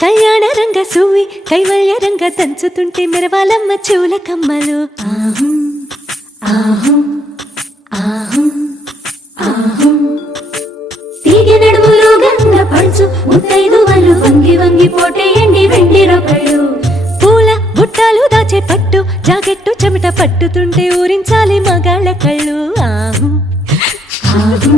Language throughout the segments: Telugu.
కళ్యాణ రంగ సువి కైవల్య రంగ దంచుతుంటే మెరవాలమ్మ చెవుల కమ్మలు. ఆహం ఆహం ఆహం ఆహం తీగె నడుములు గంగ పడుచు ముత్తైదువలు వంగి వంగి పోటేయండి వెండి రొకళ్ళు. జాకెట్టు చెమట పట్టుతుంటే ఊరించాలి మగాళ్ళ కళ్ళు ఆహు ఆహు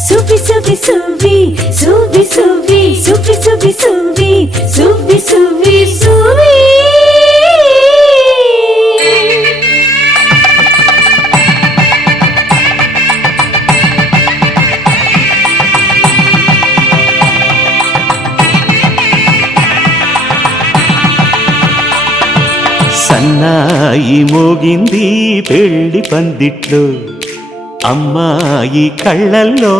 సువి సువి సువి సువి సువి సువి సువి సువి సువి సువి సువి సన్నాయి మోగింది పెళ్లి పందిట్లో అమ్మాయి కళ్ళల్లో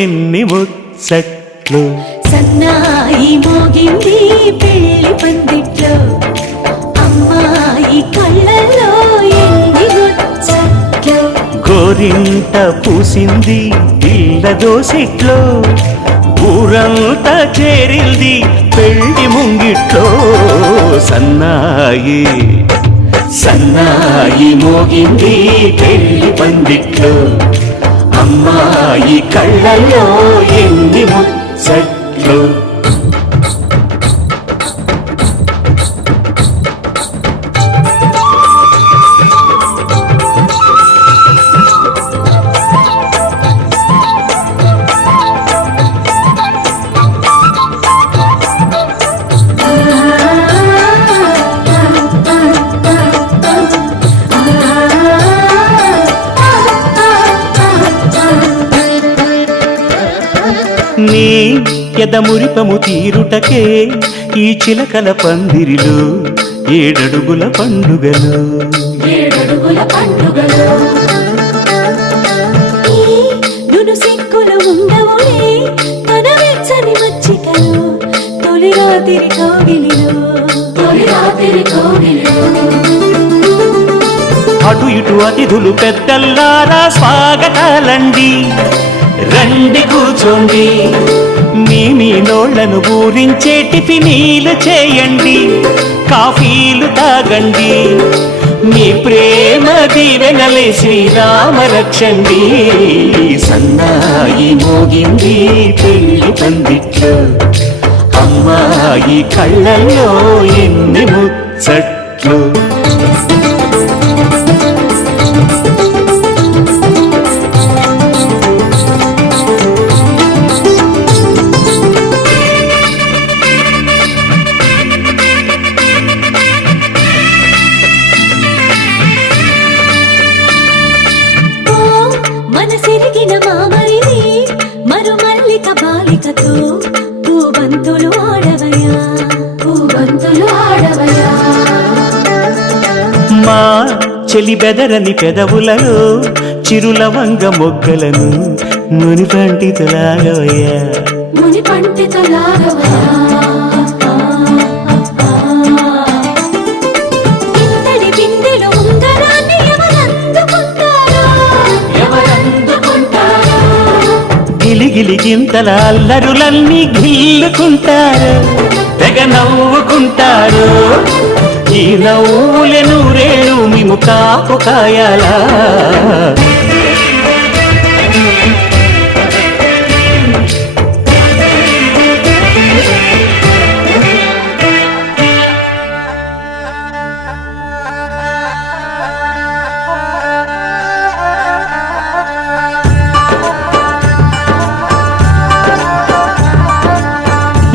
ఎన్ని ముచ్చట్లు సన్నాయి మోగింది పెళ్లి పందిట్లో అమ్మాయి కళ్ళల్లో ఎన్ని ముచ్చట్లు గోరింట పూసింది పిల్ల దోసిట్లో ఊరంతా చేరింది పెళ్లి ముంగిట్లో సన్నాయి సన్నాయి మోగింది పెళ్లి పందిట్లో అమ్మాయి కళ్ళల్లో ఎన్ని ముచ్చట్లు నీ ఎదమురిపము తీరుటకే ఈ చిలకల పందిరిలో ఏడడుగుల పండుగలు నును సిక్కులు ఉండవులే తన వెచ్చని మచ్చికలు తొలి రాత్రి కోగిలిలో అటు ఇటు అతిథులు పెద్దల్లారా స్వాగతాలండి రండి కూర్చోండి మీ నోళ్లను ఊరించే టిఫినీలు చేయండి కాఫీలు తాగండి మీ ప్రేమ దీవెనలే శ్రీరామ రక్షండి సన్నాయి మోగింది పెళ్లి పందిట్లో అమ్మాయి కళ్ళల్లో ఎన్ని ముచ్చట్లు మనసిరిగిన మామరిది మరుమల్లిక బాలికతో పూబంతులు ఆడవయా మా చెలి బెదరని పెదవులలో చిరులవంగ మొగ్గలను ముని పంటితో లాగవయ్యా ఇంతటి బిందెలో ఉంగరాన్ని గిలిగిలి గింతల అల్లరులన్నీ గిల్లుకుంటారు తెగ నవ్వుకుంటారు ఈ నవ్వులే నూరేళ్ళు మేము కాపు కాయాలా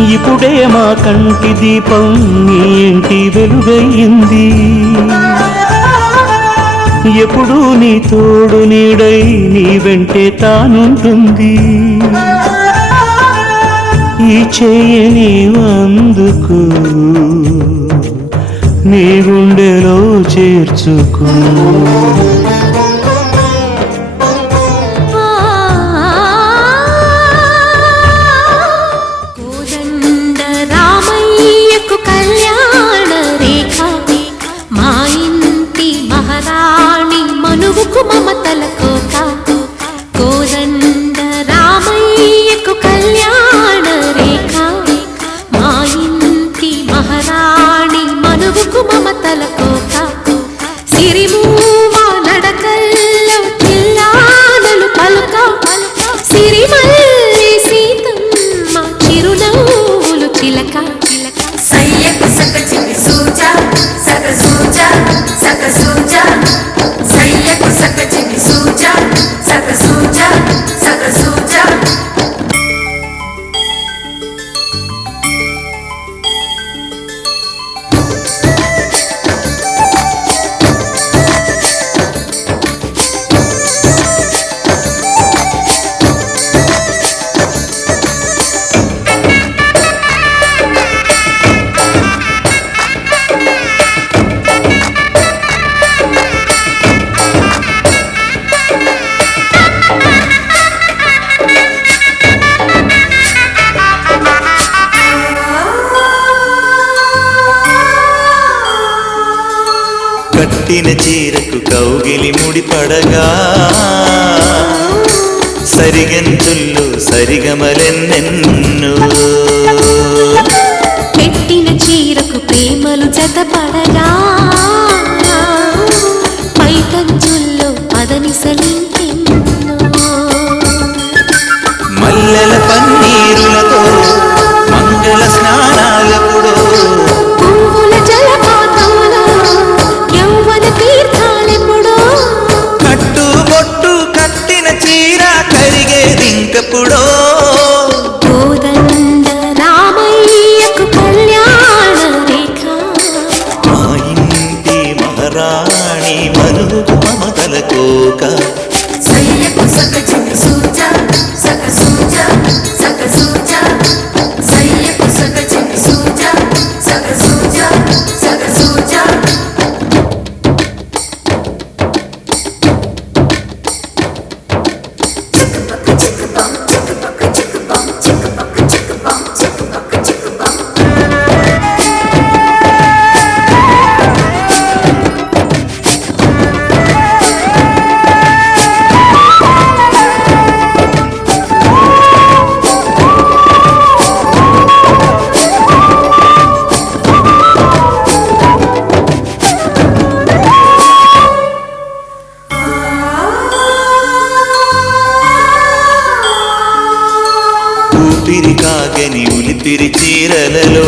ఇప్పుడే మా కంటి దీపం నీ ఇంటి వెలుగయ్యింది ఎప్పుడు నీ తోడు నీడై నీ వెంటే తానుంటుంది ఈ చేయని అందుకు నీ గుండెలో చేర్చుకో మమతల కోక కోదండ రామయ్యకు కళ్యాణ రేఖ మా ఇంటి మహారాణి మనువుకు మమతల కోక సిరిమూవా నడకల్లో చిల్లానలు పలుక సిరిమల్లి సీతమ్మ చిరునవ్వులు చిలక సయ్యకు సక చికి సూచ సక సూచ కట్టిన చీరకు కౌగిలి ముడిపడగా సరిగంతుల్లో సరిగమలెన్నెన్నో పెట్టిన చీరకు ప్రేమలు జతపడగా పైకంచుల్లో పదనిసలింకెన్నో మల్లెల పన్నీరులతో మంగళ స్నానాలపుడో పువ్వుల జలపాతంలో యవ్వన తీర్థాలెప్పుడో కట్టుబొట్టు కట్టిన చీర కరిగేదింకపుడో కోదండ రామయ్యకు కళ్యాణ రేఖ మా ఇంటి మహారాణి మనుగు మమతల కోక సయ్యకు సక చిన్ని సూజ సక సూజ సక సూజ సయ్యకు సక చిన్ని సూజ సక సూజ సక సూజ చిక్కుపక్క చిక్కుపం చిక్కుపక్క చిక్కుపం చిక్కుపక్క చిక్కుపం చిక్కుపక్క చిక్కుపం ఊపిరి కాగని ఉలిపిరి చీరలలో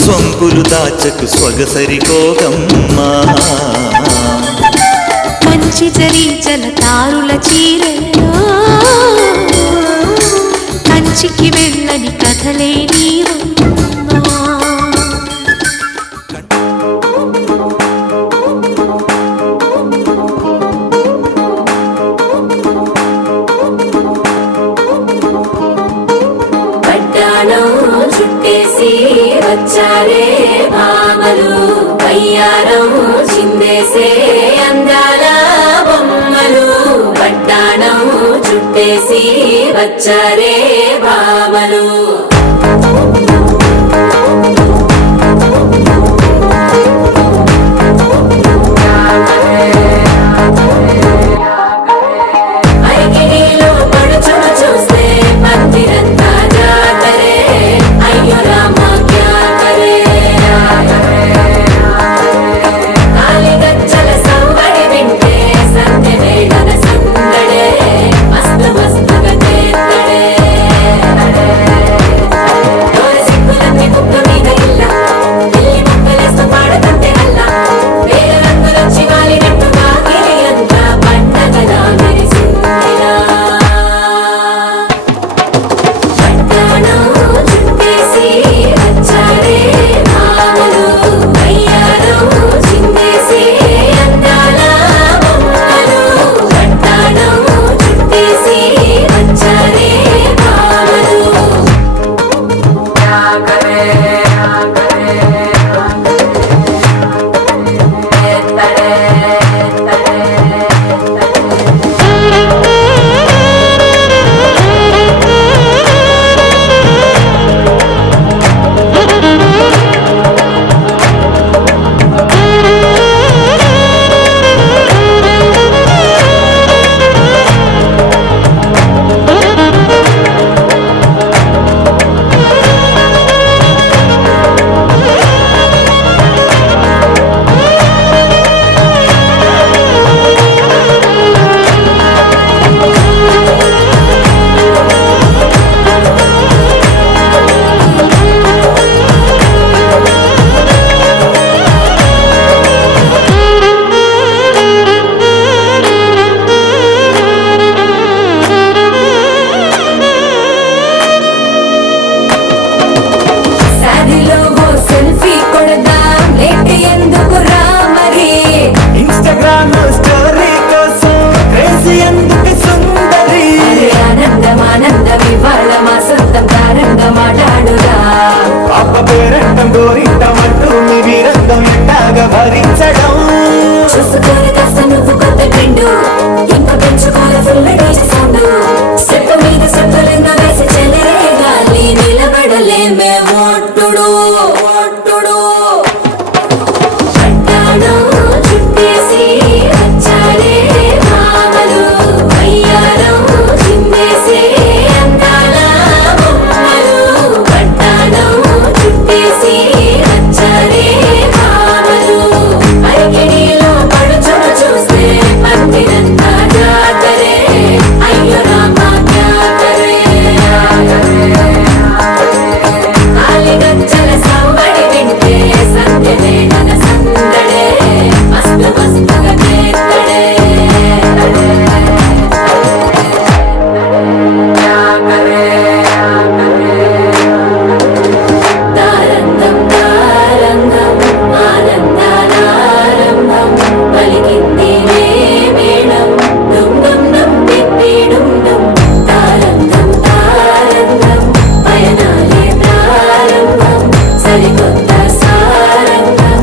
సొంపులు దాచకు స్వగసరి కోగమ్మా కంచి జరించల తారుల చీరలో కంచికి వెళ్ళని కథలే నీవమ్మా పట్టాణం చుట్టేసి వచ్చారే భామలు కయ్యారం చిందేసే అందాల బొమ్మలు పట్టాణం చుట్టేసి వచ్చారే భామలు అరిగిరిలో పడుచును చూస్తే పత్తిరంతా జాతరే అయ్యో రామ క్యా కరే కాలిగజ్జల సంబడి వింటే సంధ్య వేళన సందడే మస్తు మస్తుగా చేత్తడే డోరి సిక్కులన్నీ కుక్క మీద ఇల్ల పిల్లి ముక్కలేస్తూ పాడుతుంటే అల్ల వేల రంగులొచ్చి వాలినట్టుగా గిలి అంతా పండగలా మెరిసిందిలా పట్టాణం చుట్టేసి వచ్చారే భామలు కయ్యారం చిందేసే అందాల బొమ్మలు పట్టాణం చుట్టేసి వచ్చారే భామలు సాదిలో ఓ సెల్ఫీ కొడదాం లేట్ ఎందుకు రా మరి ఇన్స్టాగ్రామ్ స్టోరీ కోసం క్రేజీ ఎందుకు సుందరి అరే ఆనందం ఇవాళ మా సొంతం తారంగా మాట్లాడుదా పాప పేరంటం గోరింటమంటూ మీ వీరంగం ఎట్టాగా భరించడం చూసుకొని కాస్త నువ్వు కొత్త ట్రెండ్ ఇంకా పెంచుకోలే ఫుల్ డీజే సౌండ్ స్టెప్ మీద స్టెప్పులెన్నో వేసి చెలరే గాలి నిలబడలేమే ఒట్టుడు ఒట్టుడు కోడి గజ్జల సవ్వడి వింటే సంధ్యనే మన సందడే మస్తు మస్తుగా చేస్తడే తారంగం తారంగం ఆనందానారంభం పలికింది మేళం డుమ్ డుమ్ డుమ్ తిప్పి డుమ్ డుమ్ తారంగం తారంగం పయనాలే ప్రారంభం సరికొత్త సారంగం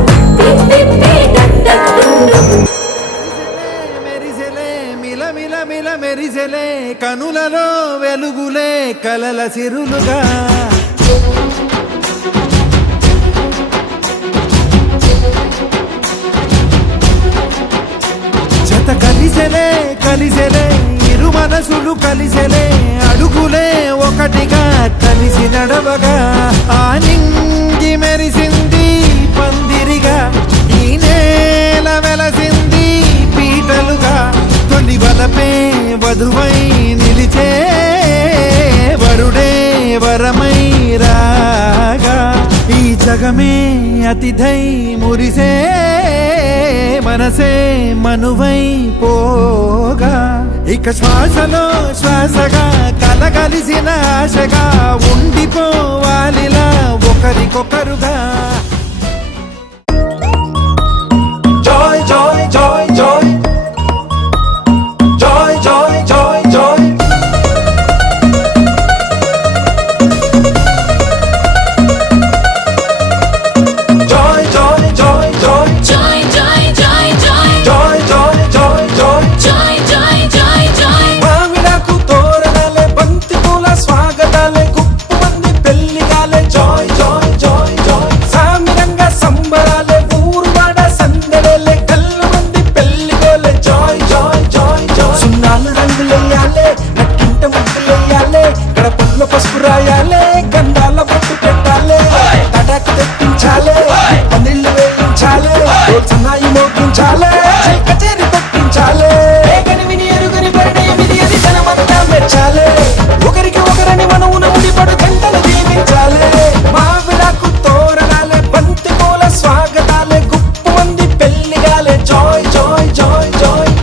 తిప్పి డక్ డుమ్ డుమ్ మెరిసెలే మిలమిల మిల మెరిసెలే కనులలో వెలుగులే కలల సిరులుగా జత కలిసెలే కలిసెలే ఇరు మనసులు కలిసెలే అడుగులే ఒకటిగా కలిసి నడవగా ఆ నింగి మెరిసింది పందిరిగా ఈ నేల వెలసింది పీటలుగా తొలి వలపే వధువై నిలిచే వరుడే వరమై రాగా ఈ జగమే అతిథై మురిసే మనసే మనువై పోగా ఇక శ్వాసలో శ్వాసగా కలగలిసిన ఆశగా ఉండిపోవాలిలా ఒకరికొకరుగా joy joy joy joy joy joy joy joy joy joy joy joy joy joy joy joy joy joy joy joy joy joy joy joy మామిడాకు తోరణాలే బంతి పూల స్వాగతాలే గుప్పు మంది పెళ్లిగాలే జాయ్ జాయ్ జాయ్ జాయ్ సామిరంగా సంబరాలే ఊరువాడ సందడేలే కళ్ళ మంది పెళ్లిగోలే జాయ్ జాయ్ జాయ్ జాయ్ సున్నాలు రంగులెయ్యాలే నట్టింట ముగ్గులెయ్యాలే గడపల్లో పసుపు రాయాలే గంధాల బొట్టు పెట్టాలే తటాకు తెప్పించాలే పందిళ్ళు వేయించాలే సన్నాయి మోగించాలే కచేరి పెట్టించాలే కనివిని ఎరుగని పరిణయమిది అది జనమంతా మెచ్చాలే ఒకరికి ఒకరని మనవున ముడిపడు గంటలు దీవించాలే మామిడాకు తోరణాలే బంతి పూల స్వాగతాలే గుప్పు మంది పెళ్లిగాలే జాయ్ జాయ్ జాయ్ జాయ్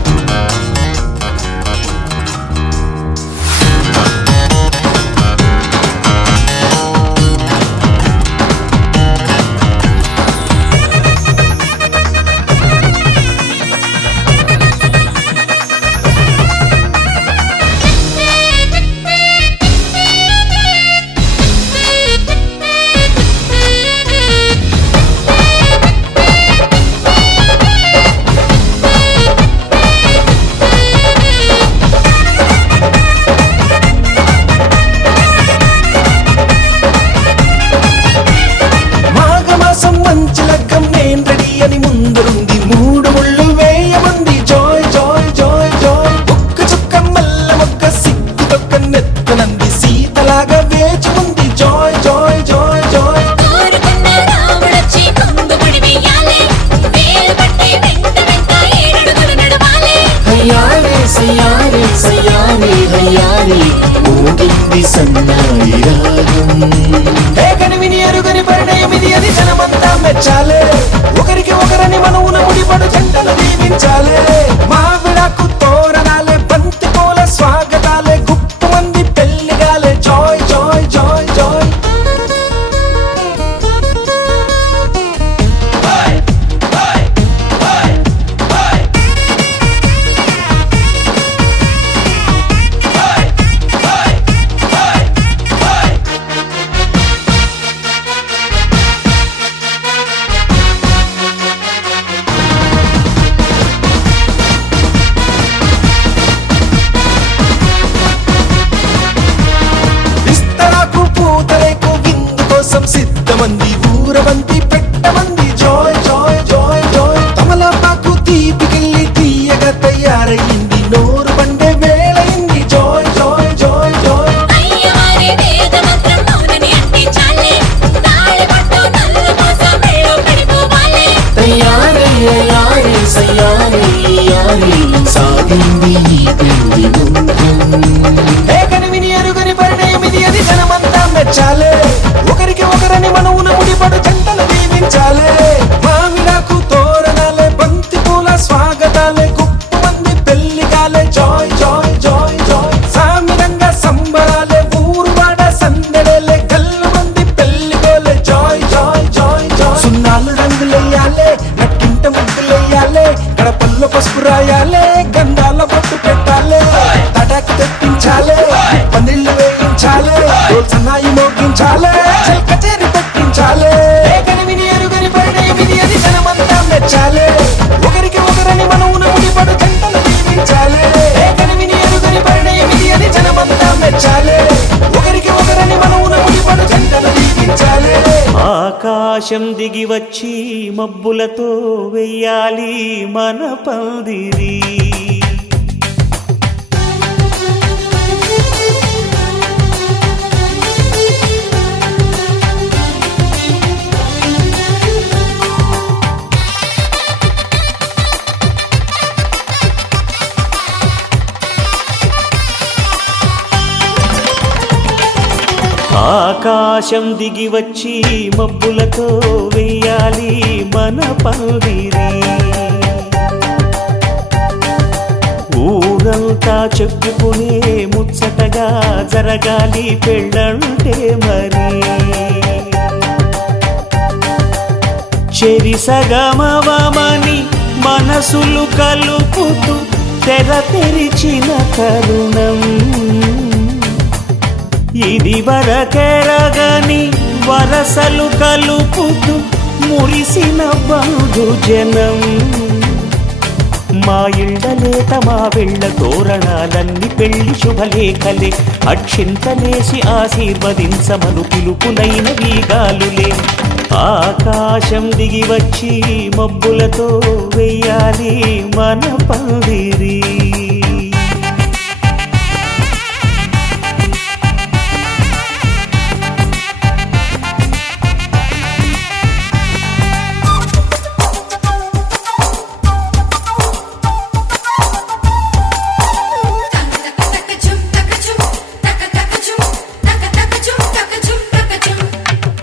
మాఘమాసం మంచి లగ్గం నేను రెడీ అని ముందరుంది మూడు ముళ్ళు వేయమంది జాయ్ జాయ్ జాయ్ జాయ్ ఒక్క చుక్క మల్ల మొక్క సిగ్గు తొక్క నెత్తనంది సీతలాగా వేచి ఉంది జాయ్ జాయ్ జాయ్ జాయ్ కోరుకున్న రాముడొచ్చి కొంగుముడి వెయ్యాలే వేలు పట్టి వెంట వెంట ఏడడుగులు నడవాలే హయ్యారే సయ్యారే సయ్యారే హయ్యారే ఊగింది సన్నాయి రాగం కనివిని ఎరుగని పరిణయమిది అది జనమంతా మెచ్చాలే ఒకరికి ఒకరని మనవున ముడిపడు జంటలు దీవించాలే మామిడాకు తోరణాలే బంతి పూల స్వాగతాలే గుప్పు మంది పెళ్లిగాలే జాయ్ జాయ్ జాయ్ జాయ్ విస్తరాకు పూతరేకు విందు కోసం సిద్ధమంది ఊరబంతి పెట్టమంది జాయ్ జాయ్ జాయ్ జాయ్ తమలపాకు తీపికెళ్ళి తీయగా తయారయ్యింది నోరు పండే వేళయింది జాయ్ జాయ్ జాయ్ జాయ్ అయ్యవారి వేద మంత్రం మౌనని అంటించాలే తాళి పట్టు నల్ల పూస మెళ్ళో పడిపోవాలే తయ్యారే అయ్యారే సయ్యారే యారే సాగింది ఈ పెళ్లి బంధం కనివిని ఎరుగని పరిణయమిది అది జనమంతా మెచ్చాలే ఒకరికి ఒకరని మన రాయాలే, గంధాల బొట్టు పెట్టాలే, తటాకు తెప్పించాలే, పందిళ్ళు వేయించాలే, డోల్ సన్నాయి మోగించాలే, కచేరి పెట్టించాలే. కనివిని ఎరుగని పరిణయమిది అని జనమంతా మెచ్చాలే. ఒకరికి ఒకరని మనవున ముడిపడు జంటలు దీవించాలే. కనివిని ఎరుగని పరిణయమిది అని జనమంతా మెచ్చాలే. ఒకరికి ఒకరని మనవున ముడిపడు జంటలు దీవించాలే. ఆకాశం దిగి వచ్చి మబ్బులతో వెయ్యాలి మన పందిరి. ఆకాశం దిగి వచ్చి మబ్బులతో వెయ్యాలి మన పందిరి. ఊరంతా చెప్పుకునే ముచ్చటగా జరగాలి పెళ్ళంటే మరి. చెరిసగమవమని మనసులు కలుపుతూ తెర తెరిచిన తరుణం. ఇది వరకెరగని వరసలు కలుపుతూ మురిసిన బంధుజనం. మా ఇళ్ళలేత మా వెళ్ళ తోరణాలన్నీ పెళ్లి శుభలేఖలే. అక్షింతలేసి ఆశీర్వదించమను పిలుపులైన వీగాలులే. ఆకాశం దిగి వచ్చి మబ్బులతో వెయ్యాలి మన పందిరి.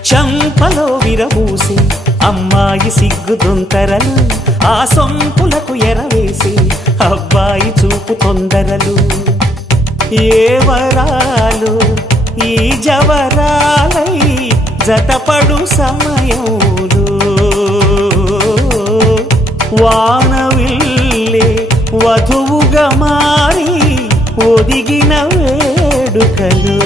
చంపలో విరబూసి అమ్మాయి సిగ్గుదొంతరలు. ఆ సొంపులకు ఎరవేసి అబ్బాయి చూపు తొందరలు. ఏ వరాలు ఈ జవరాలై జతపడు సమయంలో. వానవిల్లే వధువుగా మారి ఒదిగిన వేడుకలు.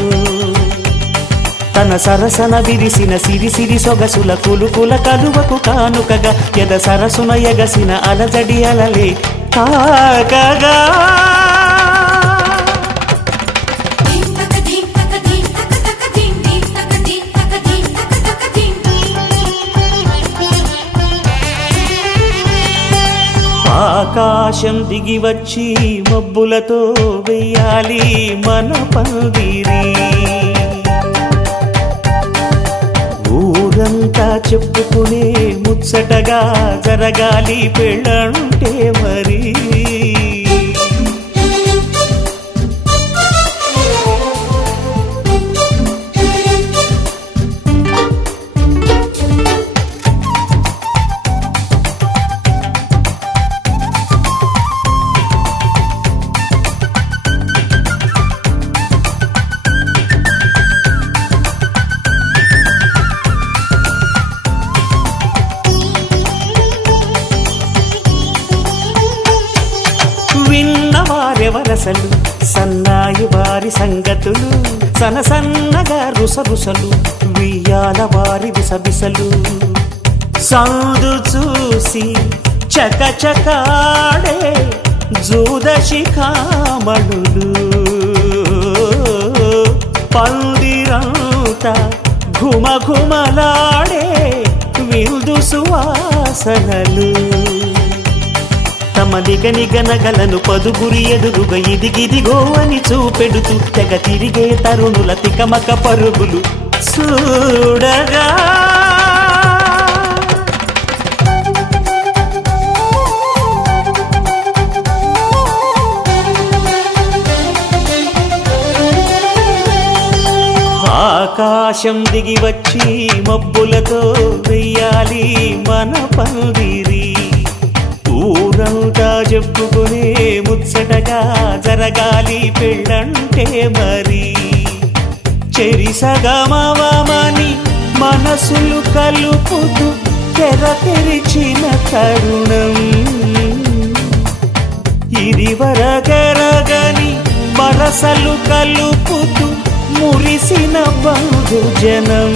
తన సరసన విరిసిన సిరిసిరి సొగసుల కులుకుల కలువకు కానుకగా ఎద సరసున ఎగసిన అలజడి అలలే తాకగా. ఆకాశం దిగి వచ్చి మబ్బులతో వెయ్యాలి మన పందిరి. ఊరంతా చెప్పుకునే ముచ్చటగా జరగాలి పెళ్ళంటే మరి. విన్నవారెవరసలు సన్నాయి వారి సంగతులు. సనసన్నగా రుసరుసలు వియ్యాల వారి విసబిసలు. సందు చూసి చకచకాడే జూదశిఖామణులు. పందిరంతా ఘుమఘుమలాడే విందు సువాసనలు. తమ నిగనిగనగలను పదుగురి ఎదురుగా ఇదిగిదిగో అని చూపెడుతూ తెగ తిరిగే తరుణుల తికమక పరుగులు చూడగా. ఆకాశం దిగి వచ్చి మబ్బులతో వెయ్యాలి మన పందిరి. ఊరంతా చెప్పుకునే ముచ్చటగా జరగాలి పెళ్ళంటే మరి. చెరిసగమవమని మనసులు కలుపుతూ తెర తెరిచిన తరుణం. చివరగరగని వరసలు కలుపుతూ మురిసిన బంధు జనం.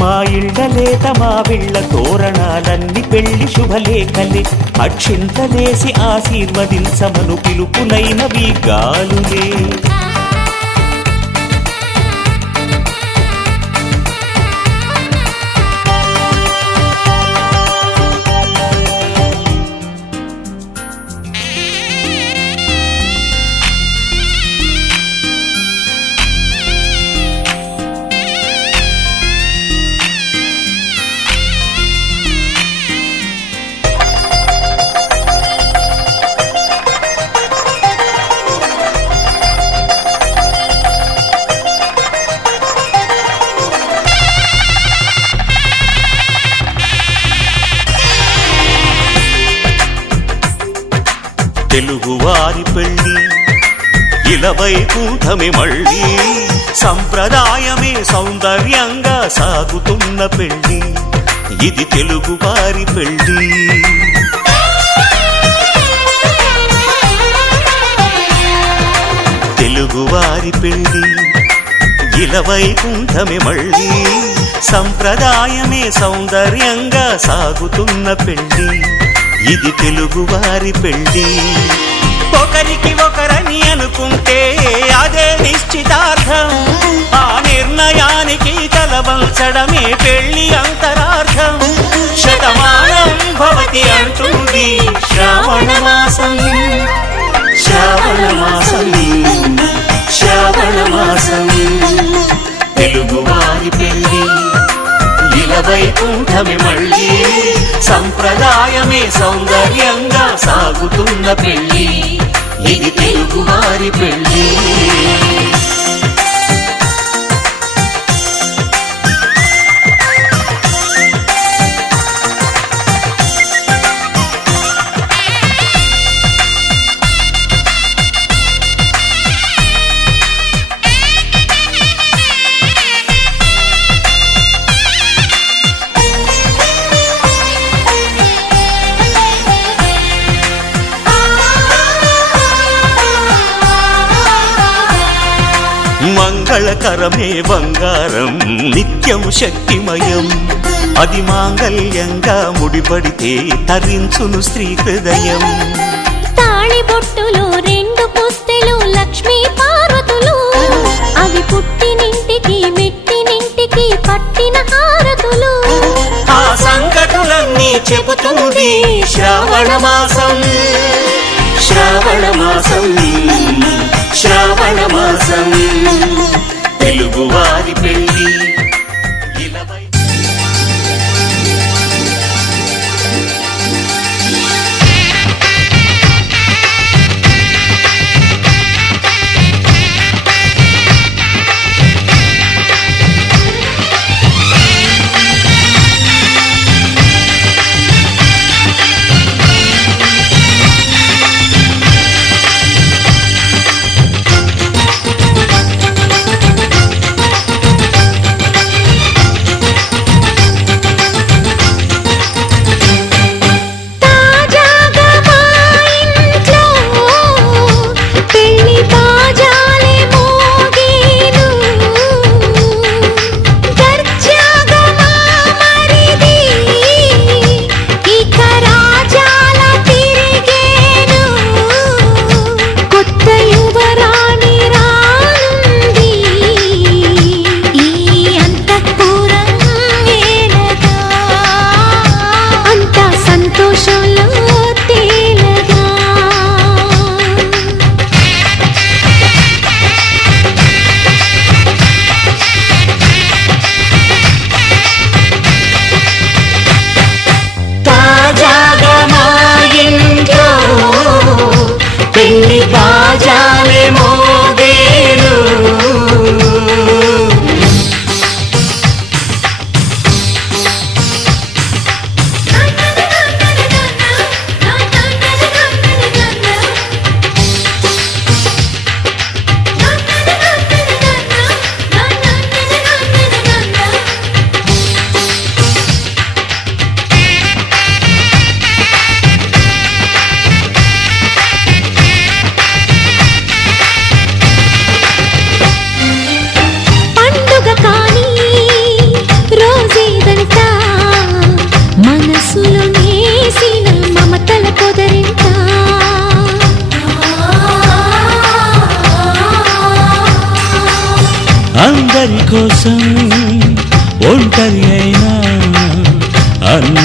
మా ఇళ్ళలేత మా విళ్ళ తోరణాలన్నీ పెళ్లి శుభలేఖలే, అక్షింతలేసి ఆశీర్వదించమను పిలుపులైనవి గాలులే. తెలుగువారి పెళ్ళి ఇలవైకుంఠమే మళ్ళీ, సంప్రదాయమే సౌందర్యంగా సాగుతున్న పెళ్ళి, ఇది తెలుగువారి పెళ్ళి. తెలుగువారి పెళ్ళి ఇలవైకుంఠమే మళ్ళీ, సంప్రదాయమే సౌందర్యంగా సాగుతున్న పెళ్ళి, ఇది తెలుగువారి పెళ్ళి. ఒకరికి ఒకరని అనుకుంటే అదే నిశ్చితార్థం, ఆ నిర్ణయానికి తలవంచడమే పెళ్లి అంతరార్థం. శతమానం భవతి అంటుంది శ్రావణ మాసం, శ్రావణ మాసం, శ్రావణ మాసం. తెలుగువారి పెళ్ళి ఇలవైకుంఠమే మళ్ళీ, సంప్రదాయమే సౌందర్యంగా సాగుతున్న పెళ్ళి, ఇది తెలుగువారి పెళ్ళి. మంగళకరమే బంగారం నిత్యం శక్తిమయం, అది మాంగళ్యంగా ముడిపడితే తరించును స్త్రీ హృదయం. తాళిబొట్టులు రెండు పుస్తెలు లక్ష్మీ పార్వతులు, అవి పుట్టినింటికి మెట్టినింటికి పట్టిన హారతులు. ఆ సంగతులన్నీ చెబుతుంది శ్రావణ మాసం, శ్రావణ మాసం, శ్రావణ మాసం. తెలుగువారి పెళ్ళి ఇలవై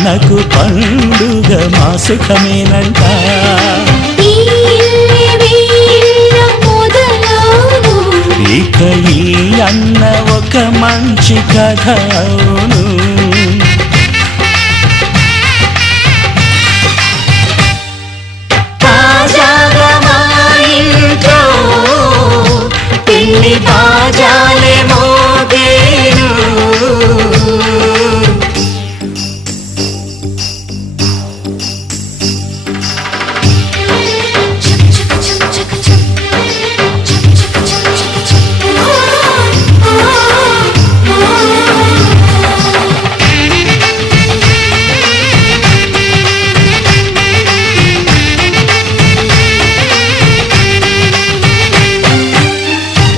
మనకు పండుగ మా సుఖమేనంట. ఈ ఇల్లే వీళ్ళ మొదలవును. ఇక ఈ అన్న ఒక మంచి కథ అవును. తాజాగా మా ఇంట్లో పెళ్లి బాజాలే మోగేను.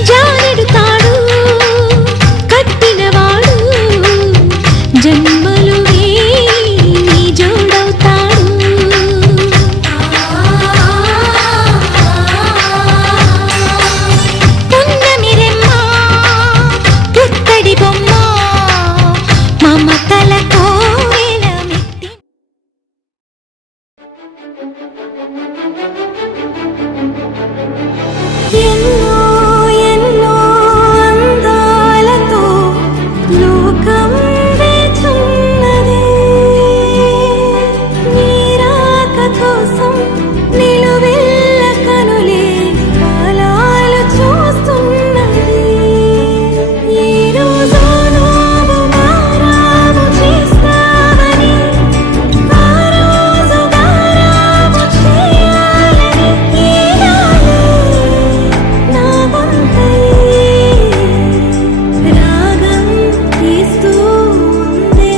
జానెడు తాడు కట్టినవాడు జన్మలు వేయి జోడవుతాడు. పున్నమి రెమ్మ పుత్తడి బొమ్మ మమతల కోవెల మెట్టి. ఎన్నో ఎన్నో అందాలతో లోకం వేచున్నది. నీ రాక కోసం నిలువెల్ల కనులే కాలాలు చూస్తున్నది. ఈ రోజు నువ్వు మారాము చేస్తావని, ఆ రోజు గారాము చేయాలని ఈనాడే నా వంతై రాగం తీస్తూ ఉందే.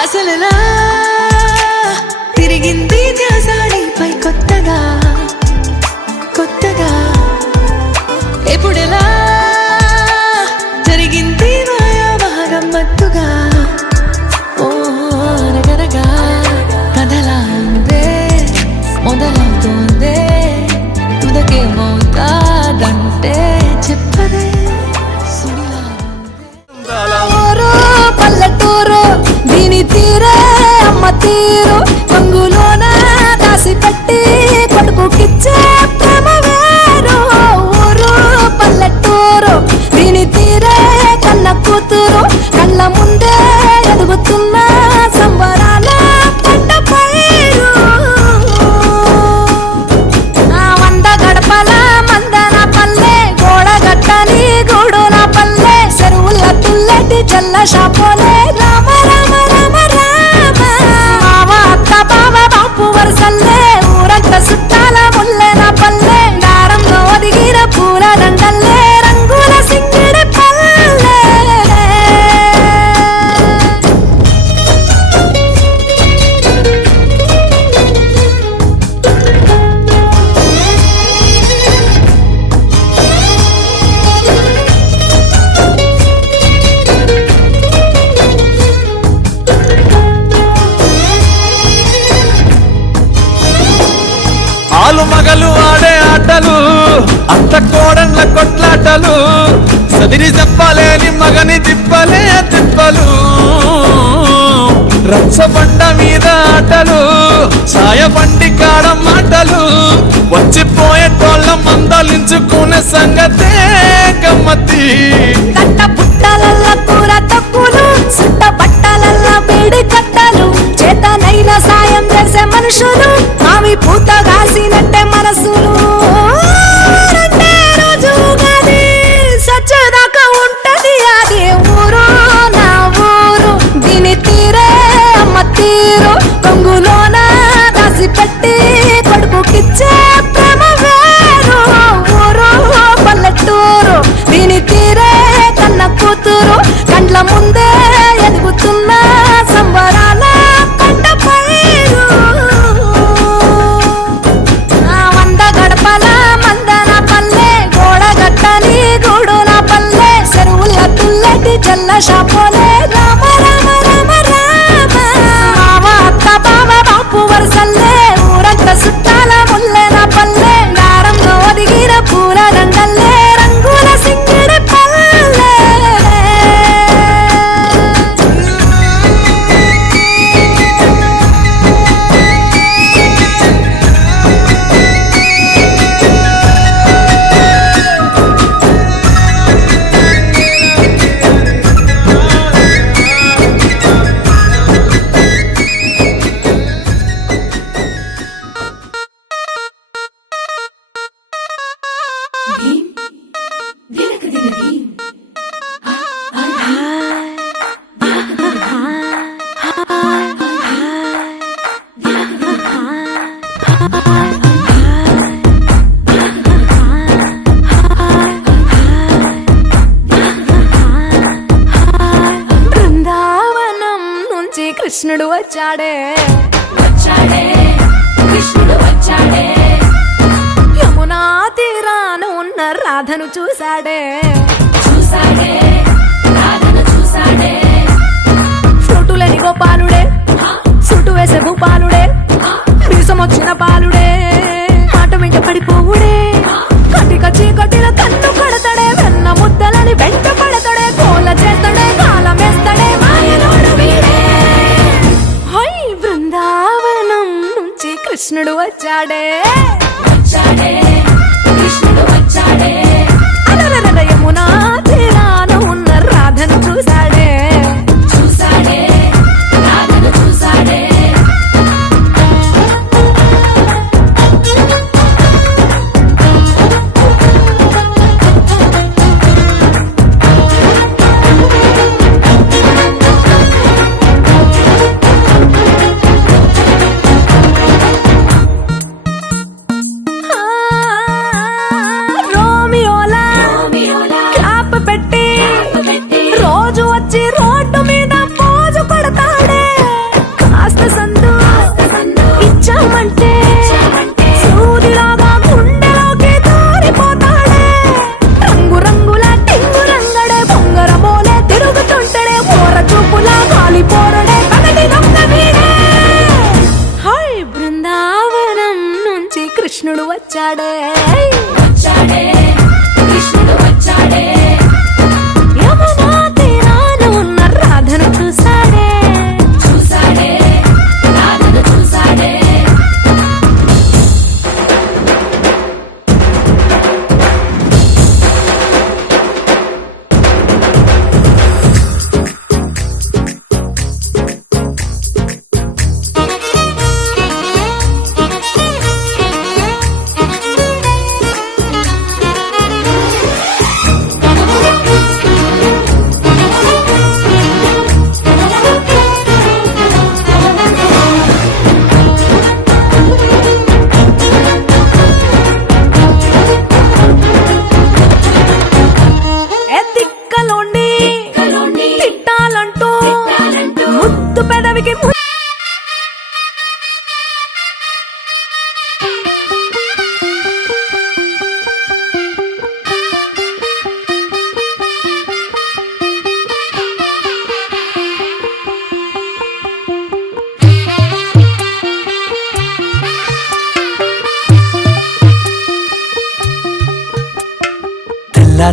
అసలులా తిరిగింది ధ్యాసాడిపై కొత్తగా కొత్తగా. ఎప్పుడెలా జరిగింది మాయా మహగమ్మత్తుగా. ఓ అనగనగా కథలా ఉందే మొదలవుతోందే. తుదకేమవుతాదంటే చెప్పదే సుడిలా ఊరు పల్లెటూరు దీని తీరే అమ్మ తీరు. కొంగులోన దాసి పెట్టి కొడుకుకిచ్చే ప్రేమ వేరు. ఊరు పల్లెటూరు దీని తీరే కన్న కూతురు. కళ్ళ ముందే ఎదుగుతున్న సంబరాల పంట పైరు. ఆ 100 గడపల మందన పల్లె గోడగట్టని గూడున పల్లె. చెరువుల తుల్లటి చల్ల షాపోలే రామ రామ రామ రామ. మామ అత్త బావ బాపు వరసల్లే ఊరంతా చుట్టాల ముల్లెన పల్లె. దారంలో ఒదిగిన పూల దండల్లే రంగుల సింగిడి పల్లె. ఆలు మగలు ఆడే ఆటలు, అత్త కోడళ్ళ కొట్లాటలు, సదిరి చెప్పలేని మగని తిప్పలే తిప్పలు. రచ్చబండ మీద ఆటలు, ఛాయ బండి కాడ మాటలు, వచ్చిపోయేటోళ్ళ మందలించుకునే సంగతే గమ్మతి. కట్ట పుట్టలల్ల కూర తక్కువలు, సుట్ట బట్టలల్ల వేడి కట్టలు, చేతనైన సాయం చేసే మనుషులు, ఆమె పూత కాసినట్టే మనసులు. రెండే రోజు గది సచ్చేదాకా ఉంటది అది ఊరు నా ఊరు. దీని తీరే అమ్మ తీరు. కొంగులోన దాసి పెట్టి కొడుకుకిచ్చే ప్రేమ వేరు. ఊరు పల్లెటూరు దీని తీరే జల్ల షాపోలే రామ రామ రామ రామ మామ అత్త బావ బాపు వరసల్లే ఊరంత సుట్టాల ముల్లెన పల్లె దారంలో ఒదిగిన పూల దండల్లే రంగుల సింగిడి పల్లె బృందావనం నుంచి కృష్ణుడు వచ్చాడే యమునా తీరాన ఉన్న రాధను చూశాడే ఫ్రూటులేని గోపాలుడే సుటు వేసే భూపాలుడే మీసమొచ్చిన పాలుడే మాట వెంట పడిపోవుడే కటిక చీకటిలో కన్ను కడతాడే వెన్న ముద్దలని వెంట పడతాడే కోల చేస్తాడే కాలమేస్తాడే మాయలోడు వీడే హై బృందావనం నుంచి కృష్ణుడు వచ్చాడే అలరల యమునా తీరాన ఉన్న రాధను చూశాడే రోమియోలా క్లాప్ పెట్టి రోజు వచ్చి రోడ్డు మీద పోజు కొడతాడే కాస్త సందు ఇచ్చామంటే సూదిలాగా గుండెలోకి దూరిపోతాడే రంగు రంగుల టింగు రంగడే బొంగరమోలే తిరుగుతుంటాడే ఓర చూపులా కాలిపోరడే పగటి దొంగ వీడే హై బృందావనం నుంచి కృష్ణుడు వచ్చాడే యమునా తీరాన ఉన్న రాధను చూశాడే ఏ తిక్కలోండి తిట్టాలంటూ ముద్దు పెదవికి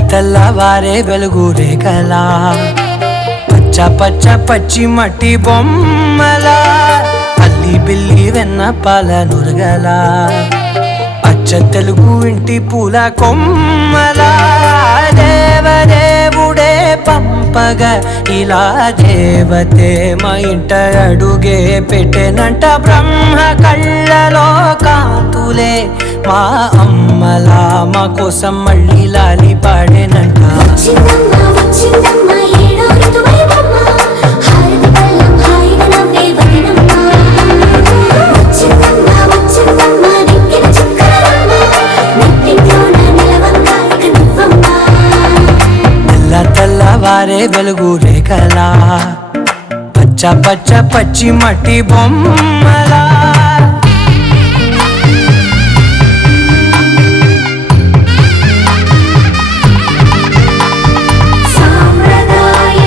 తెల్లవారే వెలుగు రేఖలా పచ్చ పచ్చ పచ్చి మట్టి బొమ్మలా అల్లి బిల్లి వెన్న పాల నురగలా పచ్చ తెలుగు ఇంటి పూల కొమ్మలా దేవదేవుడే పంపగా ఇలా దేవతే మా ఇంట అడుగే పెట్టెనంట బ్రహ్మ కళ్ళలో కాంతులే మా అమ్మలా మా కోసం మళ్ళీ లాలి పాడేనంట ఏడో ఋతువైవమ్మ హారతి పళ్ళం హాయిగా నవ్వే వదనమ్మ వచ్చిందమ్మ దిక్కిన చుక్కలమ్మ నెట్టింట్లోన నిలవంగా ఇక నువ్వమ్మ తెల్లవారే వెలుగు రేఖలా పచ్చ పచ్చ పచ్చి మట్టి బొమ్మలా సాంప్రదాయ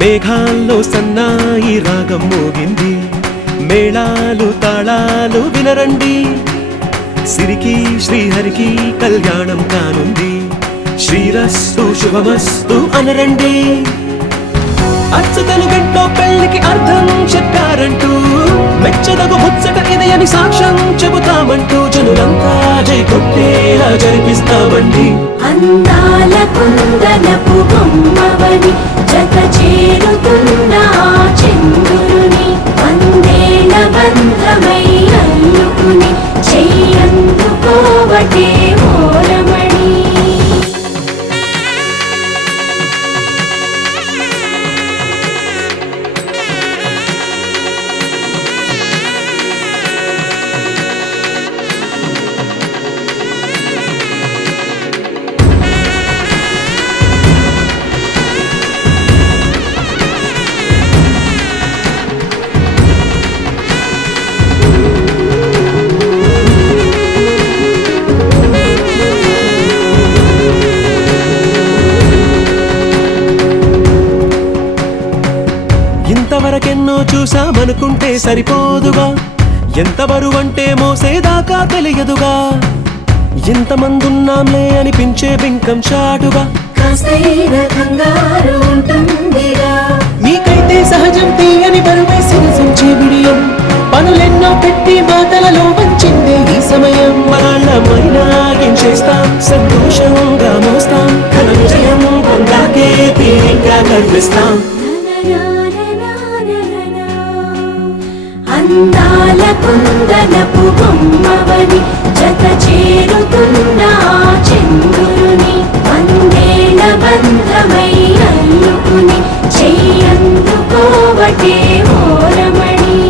మేఘాల్లో సన్నాయి రాగం మోగింది, మేళాలు తాళాలు వినరండి. సిరికి శ్రీహరికి కళ్యాణం కానుంది, శ్రీరస్తు శుభమస్తు అనరండి. అచ్చతలు గంటో పెళ్లికి అర్థం చెప్పారంటూ, మెచ్చదగు ముచ్చట ఇది అని సాక్ష్యం చెబుతామంటూ, జనులంతా జై కొట్టేలా జరిపిస్తామండి. అందాల కుందనపు బొమ్మవని జత చేరుతున్న చంద్రుని, వందేల బంధమై అల్లుకుని చెయ్యందుకోవటే మోరమణి. ఇంతవరకెన్నో చూసామనుకుంటే సరిపోదుగా, ఎంత బరువంటే మోసేదాకా తెలియదుగా. ఇంతమందున్నాంలే అనిపించే బింకం చాటుగా, కాస్తైన కంగారు ఉంటుందిగా. మీకైతే సహజం తీయని బరువై సిరసించే బిడియం, పనులెన్నో పెట్టి మాటలలో వంచిందే ఈ సమయం. మనాళ్ళమైనా ఏం చేస్తాం, సంతోషంగా మోస్తాం, ఘన విజయం పొందాకే తీరిగ్గా కనిపిస్తాం. అందాల కుందనపు బొమ్మవని జత చేరుతున్న చంద్రుని, వందేల బంధమై అల్లుకుని చెయ్యందుకోవటే మోరమణి.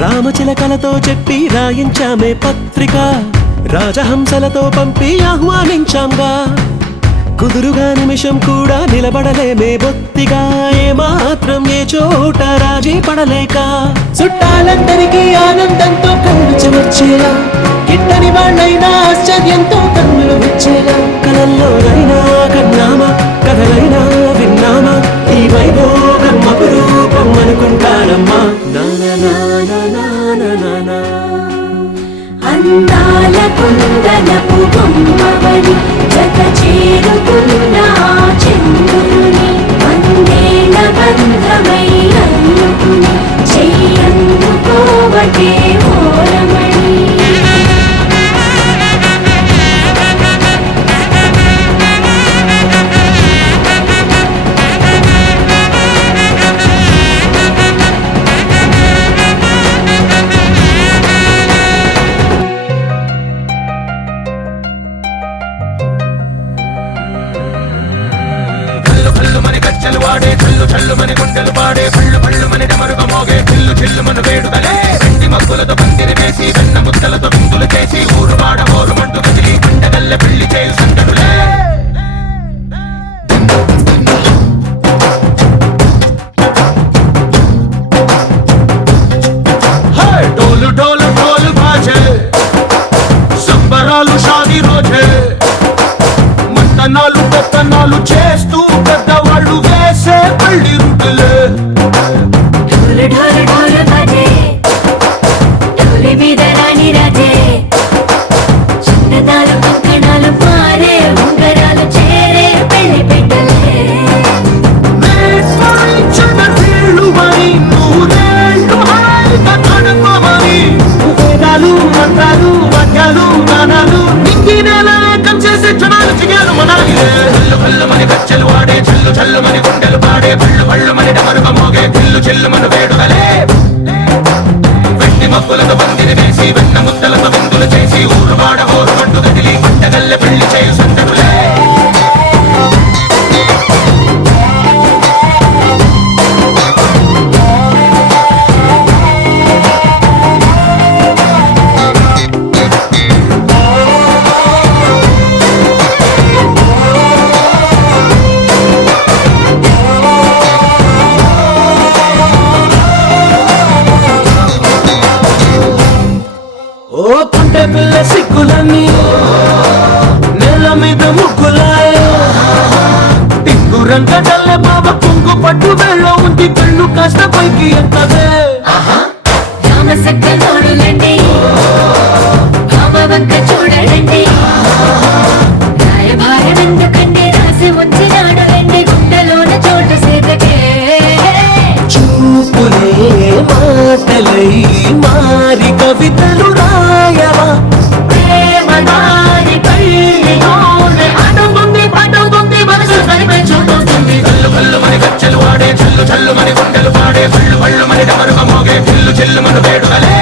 రామచిలకలతో చెప్పి రాయించామే పత్రిక, రాజహంసలతో పంపి ఆహ్వానించాంగా కుదురుగా నిమిషం కూడా నిలబడలేమే బొత్తిగా ఏమాత్రం ఏ చోట రాజీ పడలేక చుట్టాలందరికీ ఆనందంతో కళ్ళు చెమర్చేలా గిట్టని వాళ్ళైనా ఆశ్చర్యంతో కన్నులు వచ్చేలా కలల్లోనైనా కన్నామా కథలైనా విన్నామా ఈ వైభోగం అపురూపం అనుకుంటానమ్మా అందాల కుందనపు బొమ్మవని జత చేరుతున్న చంద్రుని వందేల బంధమై అల్లుకుని చెయ్యందుకోవటే ఓరమణి డోలు డోలు డోలు బాజే సంబరాలు షాదీ రోజే మంతనాలు పెత్తనాలు చేస్తూ పెద్దవాళ్ళు వేసే పల్లి రుటులే ఢోలు ఢోలు ఢోలు బజే ఢోలి మీద రాణి రాజే చిన్నదాలు కంకణాలు పారే ఉంగరాలు చేరే పెళ్లి పెట్టలే వేదాలు మంత్రాలు వాద్యాలు గానాలు నింగినేలా ఏకం చేసే క్షణాలు చిగాలు మనాలి కళ్ళు కళ్ళు మని కచ్చలు వాడే చల్లు చల్లు మని గుండెలు పాడే పళ్ళు పళ్ళు మని డమరుగ మోగే చిల్లు చిల్లు మను వేడుదలే వెండి మబ్బులతో పందిరి వేసి వెన్న ముద్దలతో విందులు చేసి ఊరు వాడ ఊరు మంటు గదిలి పంటగల్లె పెళ్లి చేయు సందడులే ఓ పుంటె పిల్ల సిక్కులని నెల మీద ముగ్గులాయ టింగు రంగడల్లె బాబా కుంగు పట్టు వెళ్ళ ఉంది కళ్ళు కాస్త పైకి ఎత్తదే రామసక్క తోడులండి భామవంక చూడడండి రాయభారం ఎందుకండి రాసి వచ్చినాడు రండి గుండెలోన చోటు సేదకే చూపులే మాటలై మారి కవితలు రాయవా ప్రేమదారి పల్లిలోనే అడుగుంది పడుగుంది మనసు కలిపే చూడుతుంది కళ్ళు కళ్ళు మని కచ్చలు వాడే చల్లు చల్లు మని గుండెలు పాడే పళ్ళు పళ్ళు మని డమరుగ మోగే చిల్లు చిల్లు మను వేడుదలే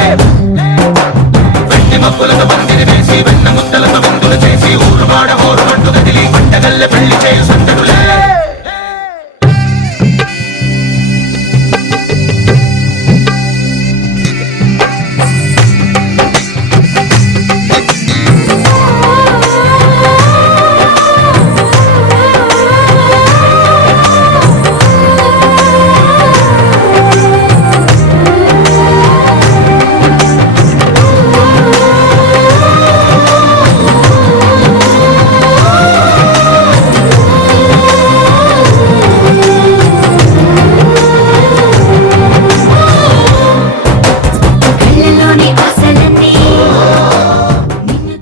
వెండి మబ్బులతో పందిరి వేసి వెన్న ముద్దలతో విందులు చేసి ఊరు వాడ ఊరు మంటు గదిలి పంటగల్లె పెళ్లి చేయు సందడులే కళ్ళలోని ఆశలన్నీ నిన్ను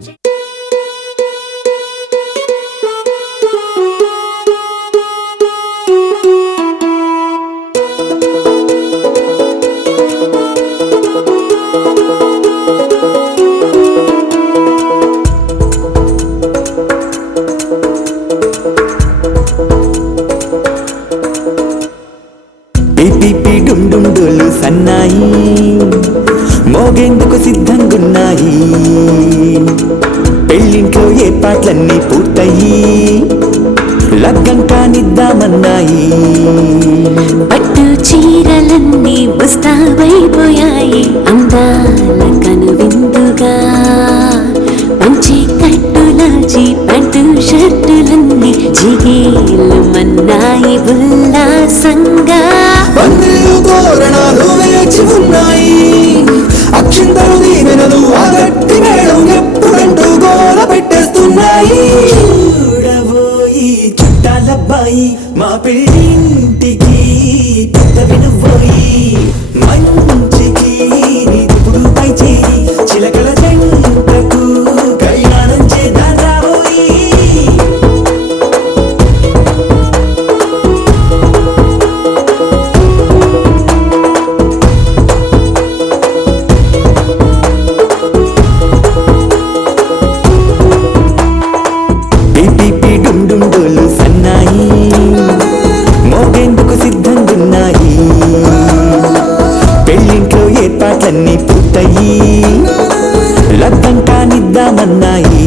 పిపి డుండుండులు సన్నాయి మోగేందుకు సిద్ధంగున్నాయి పెళ్ళింట్లో ఏర్పాట్లన్నీ పూర్తయి లగ్గం కానిద్దామన్నాయి పట్టు చీరలన్నీ ముస్తాబైపోయాయి అందాల కనువిందుగా నుంచి ప్యాంటు షర్టులన్నీ జిగేలు మన్నాయి ఉల్లాసంగా పందిళ్ళు తోరణాలు వేచి ఉన్నాయి అక్షింతలు దీవెనలు ఆ గట్టి మేడం ఎప్పుడంటూ గోల పెట్టేస్తున్నాయి చూడబోయి చుట్టాలబ్బాయి మా పెళ్ళింటికి పెద్ద వినుబోయి మంచికి ఇప్పుడు పై చేయి చిలకల జంటకు కళ్యాణం చేద్దాం రాబోయి పిపి డుండుండోలు సన్నాయి మోగేందుకు సిద్ధంగున్నాయి పెళ్ళింట్లో ఏర్పాట్లన్నీ పూర్తయి లగ్గం కానిద్దామన్నాయి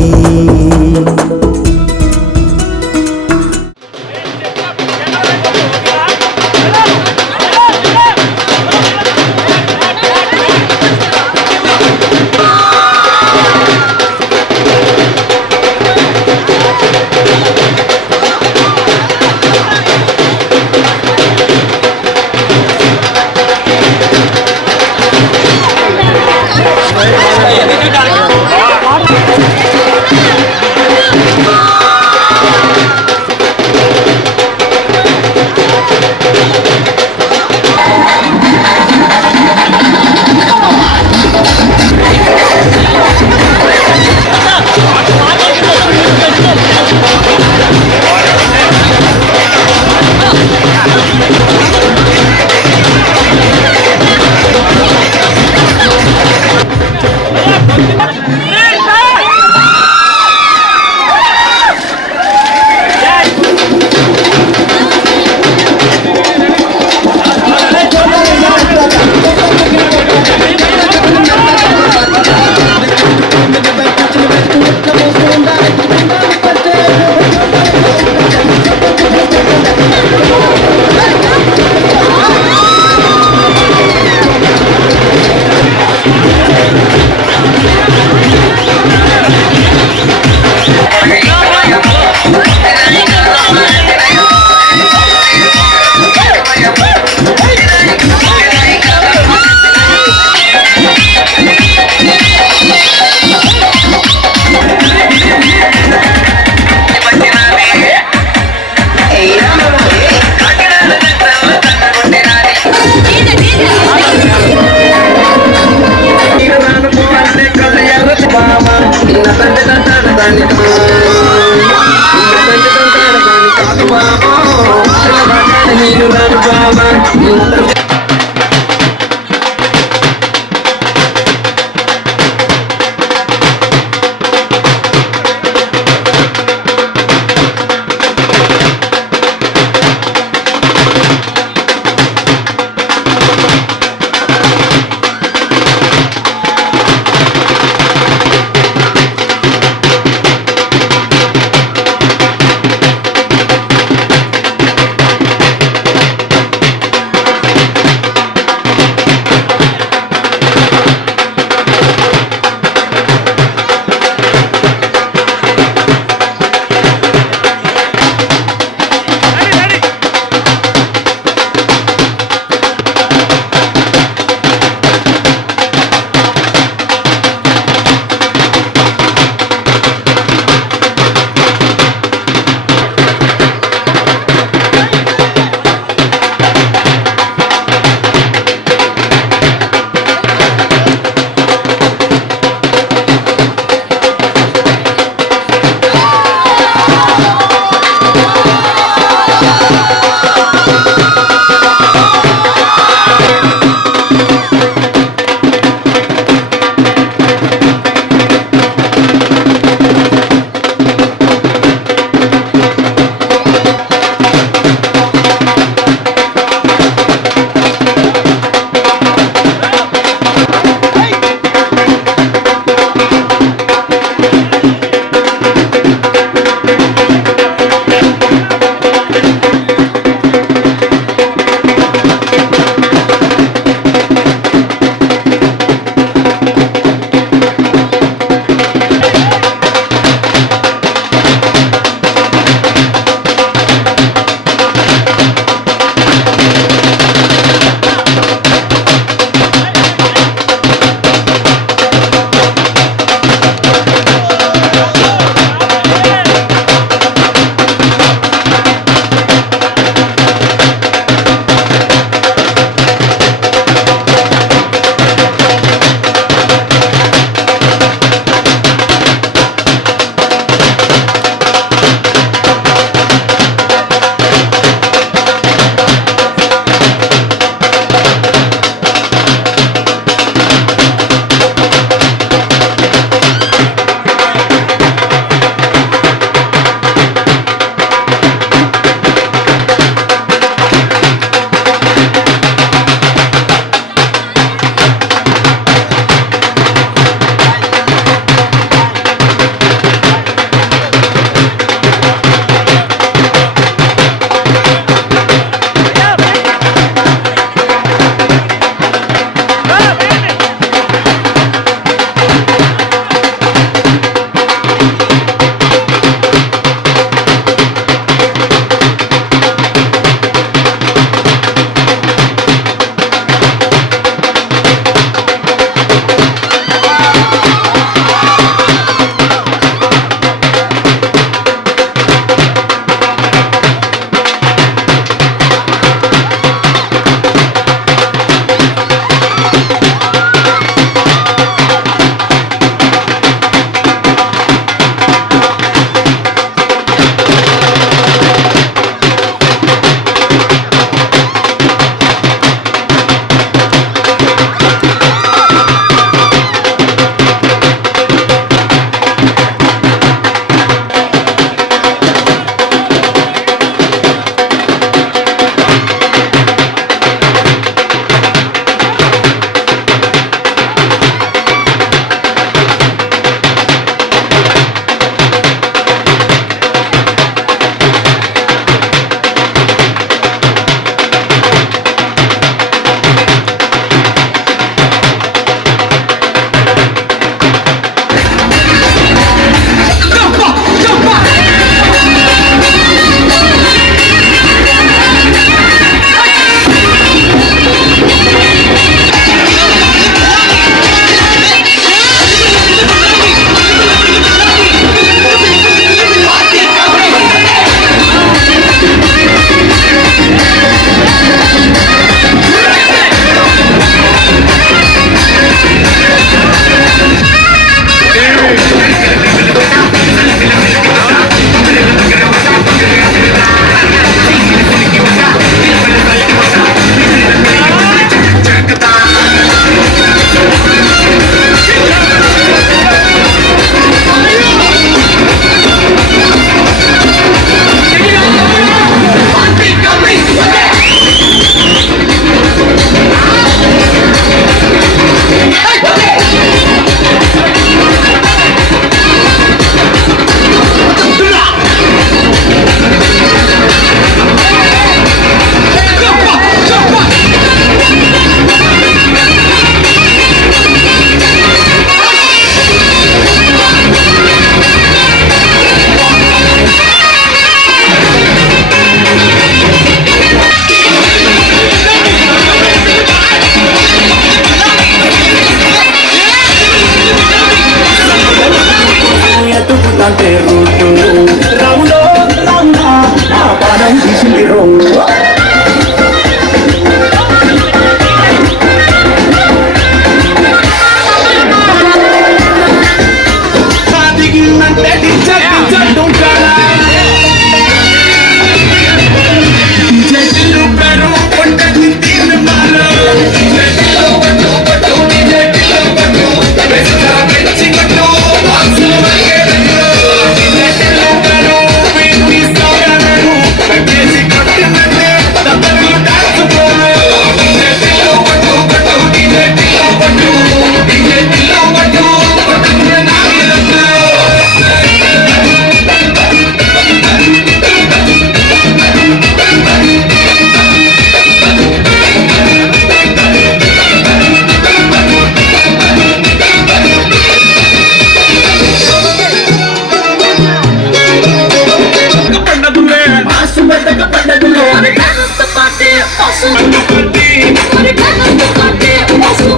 పండగ పండగలో డాన్స్ పార్టీ పసుపు పార్టీ మరి డాన్స్ పార్టీ పసుపు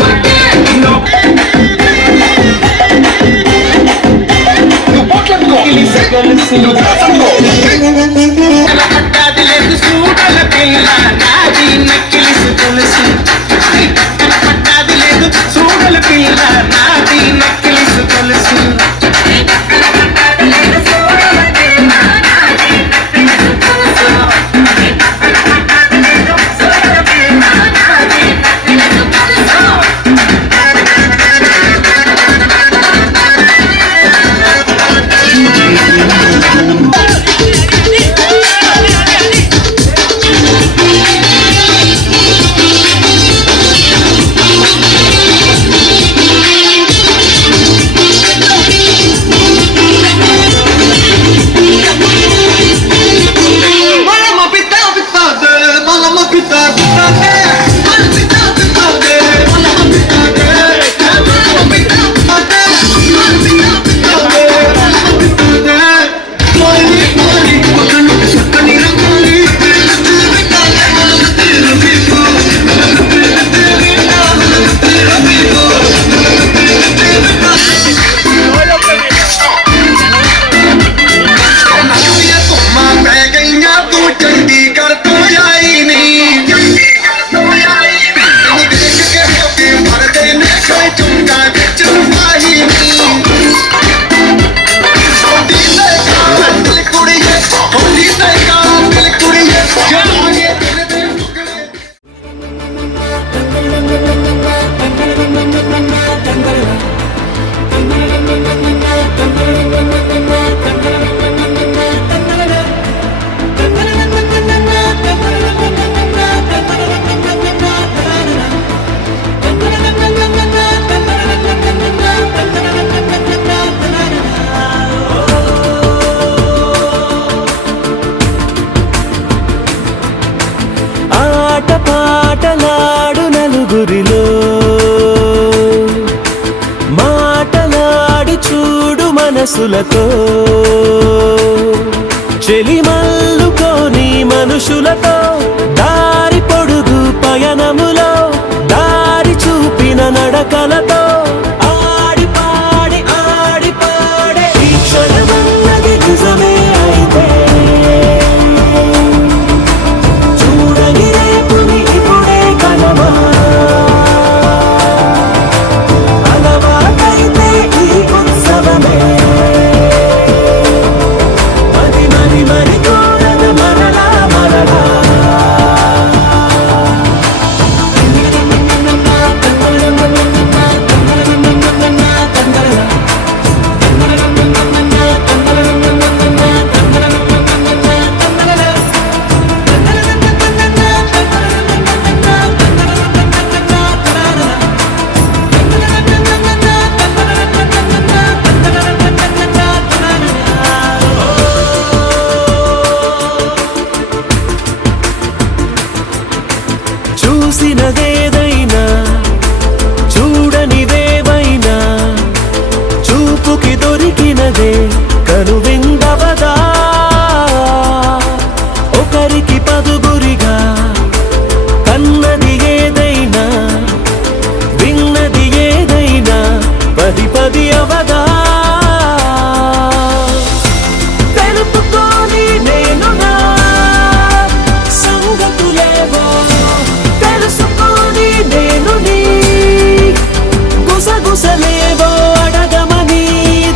పార్టీ నువ్వు పోట్లకో ఇలిసే కలిసి అలా పట్టాది లేదు సూడల పిల్ల నాది నక్కిలిసి తెలుసు పట్టాది లేదు సూడల పిల్ల నాది నక్కిలిసి తెలుసు పాటలాడు నలుగురిలో మాటలాడి చూడు మనసులతో చెలిమల్లుకోని మనుషులతో దారి పొడుగు పయనములో దారి చూపిన నడకలతో ఆడి పాడే ఈ క్షణమన్నది నిజమే అయితే చూడని రేపుని ఇప్పుడే కలవా అలవాటైతే ఈ ఉత్సవమే మరి కోరద మరలా చూసినదేదైనా చూడనిదేవైనా చూపుకి దొరికినదే కనువిందవదా ఒకరికి పదుగురిగా కన్నది ఏదైనా విన్నది ఏదైనా పది అవదా తెలుపుకోని నేను నా సంగతులేవో తెలుసుకొని నేను నీ గుసగుసలేవో అడగమని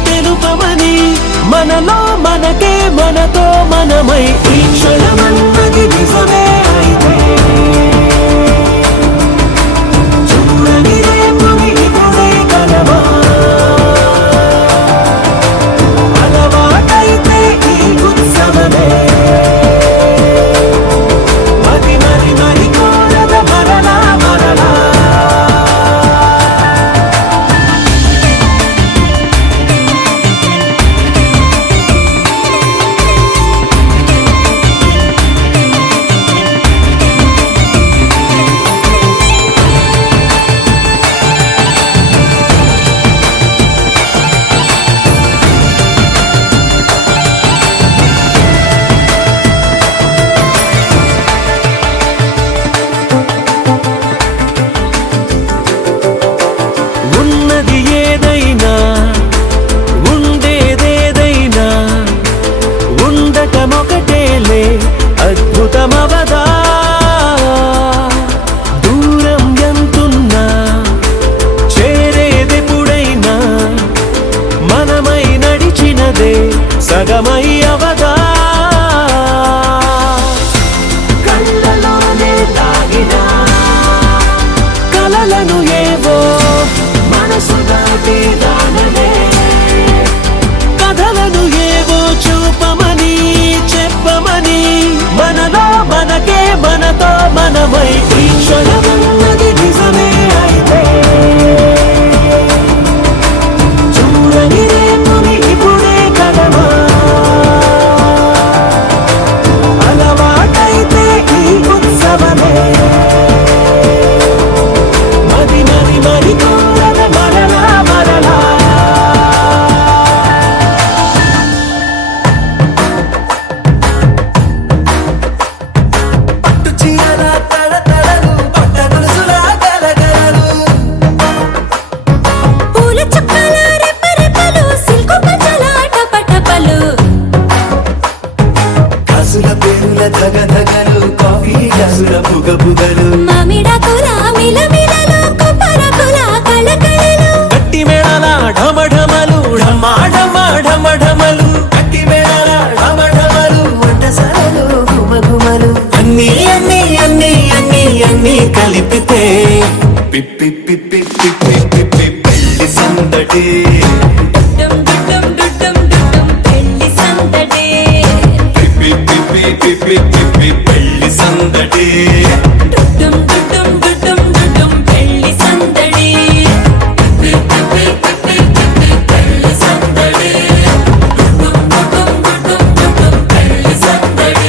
తెలుపమని మనలో మనకే మనతో మనమై ఈ క్షణమన్నది నిజమే అయితే చూడని రేపుని ఇప్పుడే కలవా అలవాటైతే ఈ ఉత్సవమే మరి కోరద మరలా సగమై అవగా కళ్ళలోనే దాగిన కలలను ఏవో మనసు దాటి దానలే కథలను ఏవో చూపమని చెప్పమని మనలో మనకే మనతో మనమై ఈ క్షణమున్నది నిజమే అయితే చూడని రేపుని ఇప్పుడే కలమా అలవాటైతే ఈ ఉత్సవమే మరి మరి మరి కోరద మరలా మరలా పట్టు చీరల తడతడలు పట్ట గొలుసుల గలగలలు పూల చుక్కల రెప్పరెప్పలు సిల్కు పంచల టపటపలు కాసుల పేరుల ధగధగలు కాఫీ గ్లాసుల బుగబుగలు మామిడాకుల మిలమిలలు కొబ్బరకుల కళకళలు గట్టి మేళల ఢమఢమలు ఢమాఢమఢమఢమలు గట్టి మేళల ఢమఢమలు వంటసాలలు గుమగుమలు అన్నీ అన్నీ అన్నీ అన్నీ అన్నీ కలిపితే పిప్పి పిప్పి పిప్పి పిప్పి పెళ్లి సందడి డుమ్ డుమ్ డుమ్ డుమ్ పెళ్లి సందడి పిప్పి పిప్పి పిప్పి పిప్పి పెళ్లి సందడి డుమ్ డుమ్ డుమ్ డుమ్ పెళ్లి సందడి పిప్పి పిప్పి పిప్పి పిప్పి పెళ్లి సందడి డుమ్ డుమ్ డుమ్ పెళ్లి సందడి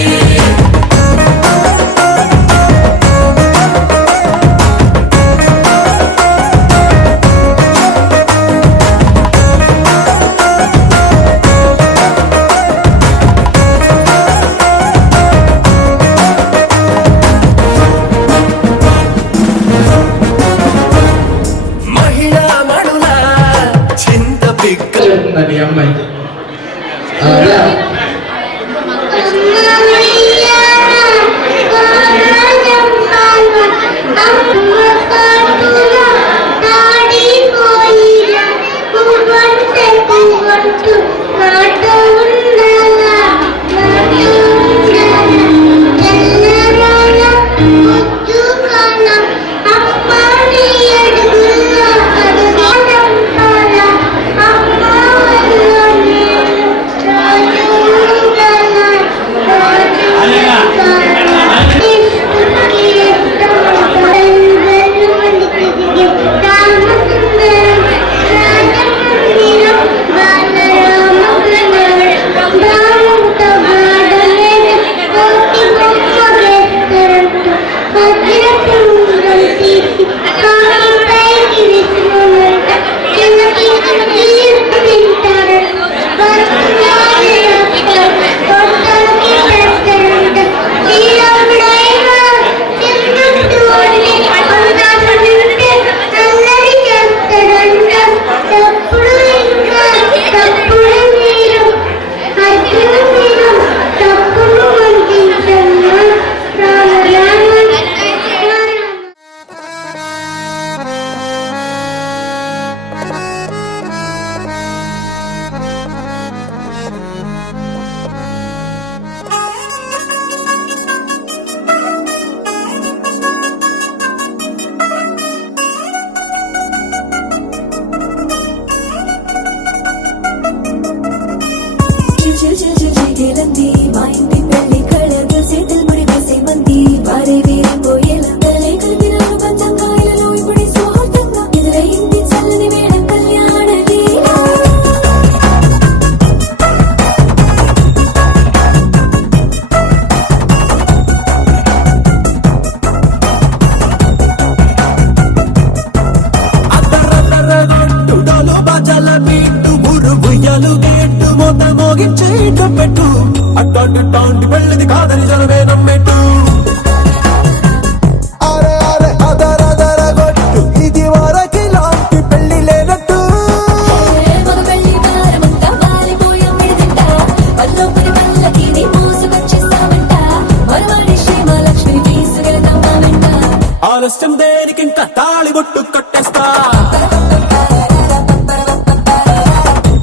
మహిళా మడుల చింత పిక్క అది అమ్మాయికి చేలంది మా ఇంటి పెళ్లి కళగా చేతులు ముడి వేసే మంది వారే వేరే పోయేలా తలే కలిపిన పంచంగాయలలో ఇప్పుడు స్వార్థంగా ఎదురైంది చల్లని వేడ కళ్యాణ లీల డోలు బాజాల బీటు మురు బుయ్యలు గేటు మోత మోగించే పెట్టు అట్టాంటి టాంటి పెళ్ళిది కాదని జనమే నమ్మెట్టు అరే అరే అదర అదర గొట్టు ఇది వరకి లాంటి పెళ్లి లేనట్టు మగ పెళ్లి వారమంతా వాలిపోయాం విడిదింట పల్లోపురి పల్లకిని మోసుకొచ్చేస్తామంట మరవాడి శ్రీమలక్ష్మి తీసుకెళ్తాం మా వెంట ఆలస్యం దేనికింక తాళి బొట్టు కట్టేస్తా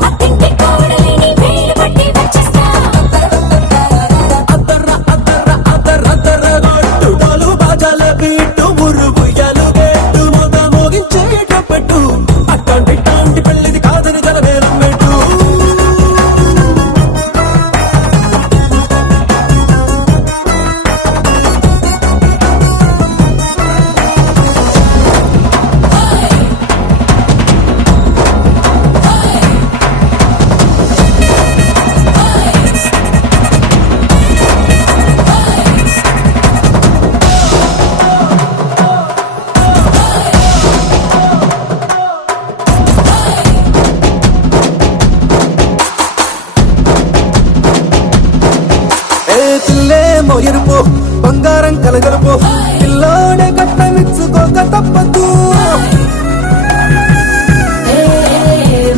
అత్తింటి కోడలిని వేలు పట్టి ఎరుపు బంగారం కలగలుపు పిల్లోడే కట్టమిచ్చుకోక తప్పదు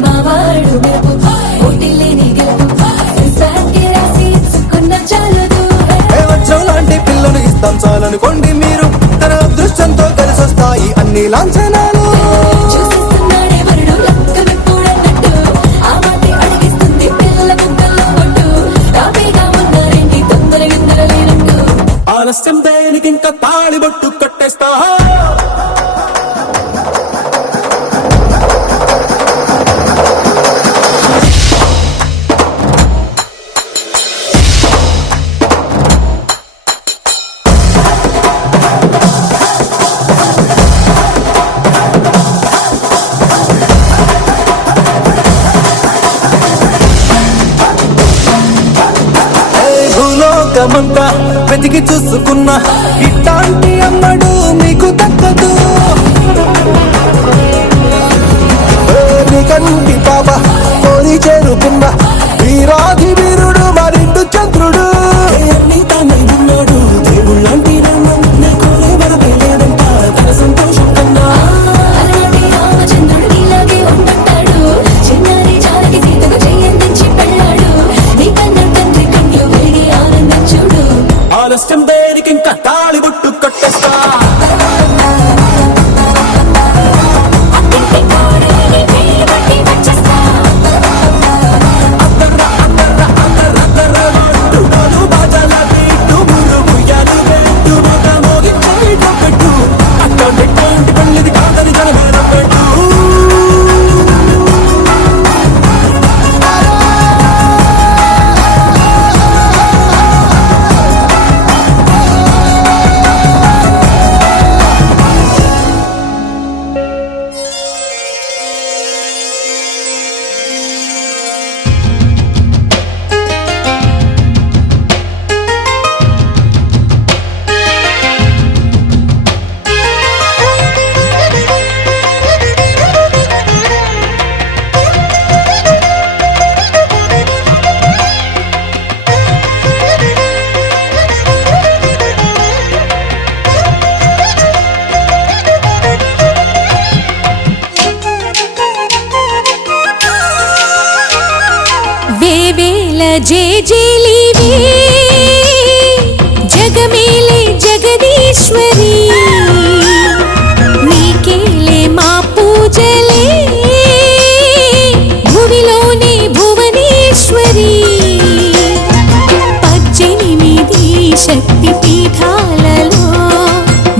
మావాడు మెరుపు ఓటిల్లేని గెలుపు సంసారికి రాసి ఇచ్చుకున్న చాలదు వజ్రం లాంటి పిల్లను ఇస్తాం చాలనుకోండి మీరు తన అదృష్టంతో కలిసొస్తాయి అన్ని లాంఛనాలు చూసిస్తున్నాడే వరుడు లక్క విప్పుడన్నట్టు ఆ మాటే అడిగిస్తుంది పిల్ల బుగ్గల్లో పట్టు రాబేగా ఉన్నారేంటి తొందర గిందర లేనట్టు ఆలస్యం దేనికి ఇంకా తాళిబొట్టు కట్టేస్తా భూలోకమంతా వెతికి చూసుకున్నా ఇట్లాంటి అమ్మడు మీకు దక్కదు కంటి పాప కోరి చేరుకున్నా వీరాధి వీరుడు మరిండు చంద్రుడు అన్ని తానే ఉన్నాడు దేవుళ్ళంటి కోరే వరకే లేదంట తన సంతోషం కన్నా అలాంటి రామచంద్రుడు నీలాగే ఉంటుంటాడు చిన్నారి జానకి సీతకు చెయ్యందించి పెళ్ళాడు నీ కన్న తండ్రి కన్ను వెలిగి ఆనందం చూడు ఆలస్యం దేనికి ఇంకా తాళిబొట్టు కట్టేస్తా జేజేలివే జగమేలే జగదీశ్వరి నీకేలే మా పూజలే భువిలోనే భువనేశ్వరి 18 శక్తి పీఠాలలో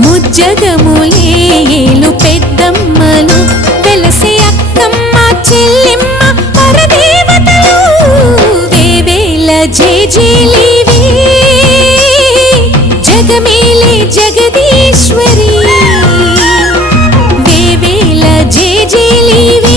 ముజ్జగములే ఏలు పెద్దమ్మలు వెలసే అక్కమ్మ చెల్లెమ్మ పరదేవతలు జేజేలివే జగమేలే జగదీశ్వరి వేవేల జేజేలివే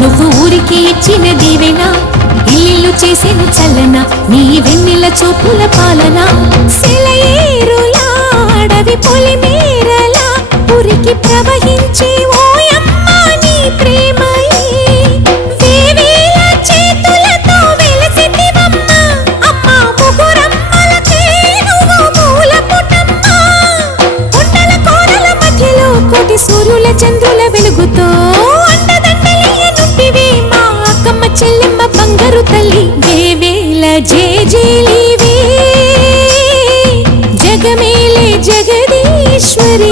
నువ్వు ఊరికి ఇచ్చిన దీవెన ఇల్లు చేసేను చల్లన నీ వెన్నెల చూపుల పాలన సెలయేరులా అడవి పొలిమేరలా ఉరికి ప్రవహించే ఓయమ్మ నీ ప్రేమయే వేవేల చేతులతో వెలసితివమ్మ అమ్మ ముగురమ్మలకే నువ్వు మూల పుటమ్మ కొండల కోనల మధ్యలో కోటి సూర్యుల చంద్రుల వెలుగుతో చెల్లెమ్మ బంగారు తల్లి వేవేల జేజేలివే జగమేలే జగదీశ్వరి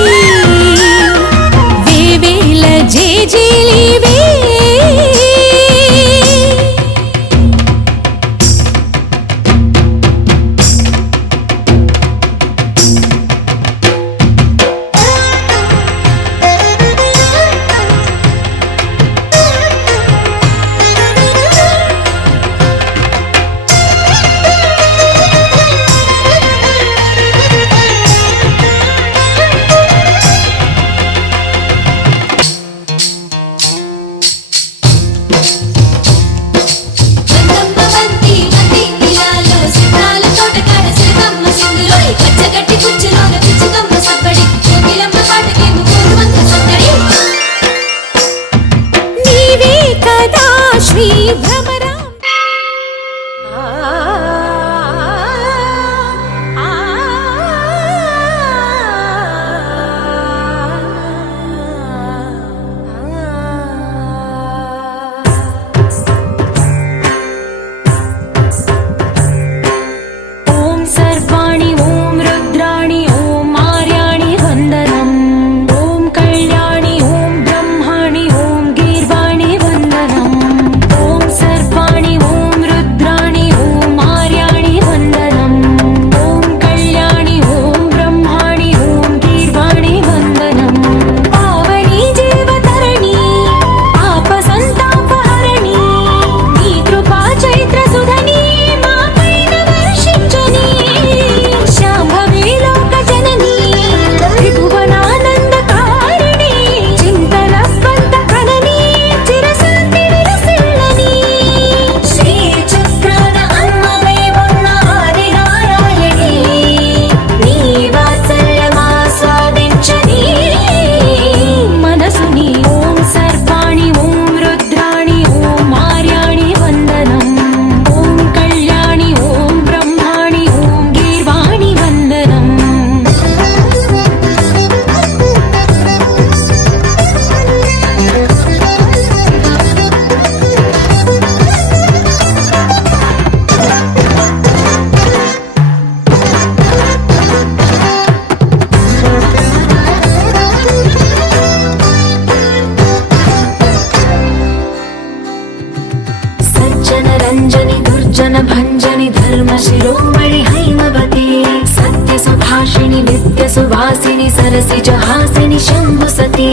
శిరోమణి హైమవతి సత్య సుభాషిణి నిత్య సువాసిని సరసిజ హాసిని శంభు సతీ